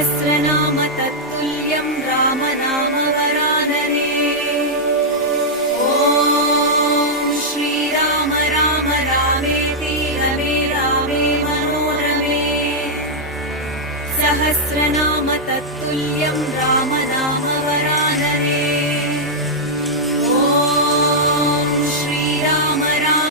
सहस्रनाम तत्तुल्यं रामनाम वरानने। ॐ श्रीराम राम रामेति रमे रामे मनोरमे। सहस्रनाम तत्तुल्यं रामनाम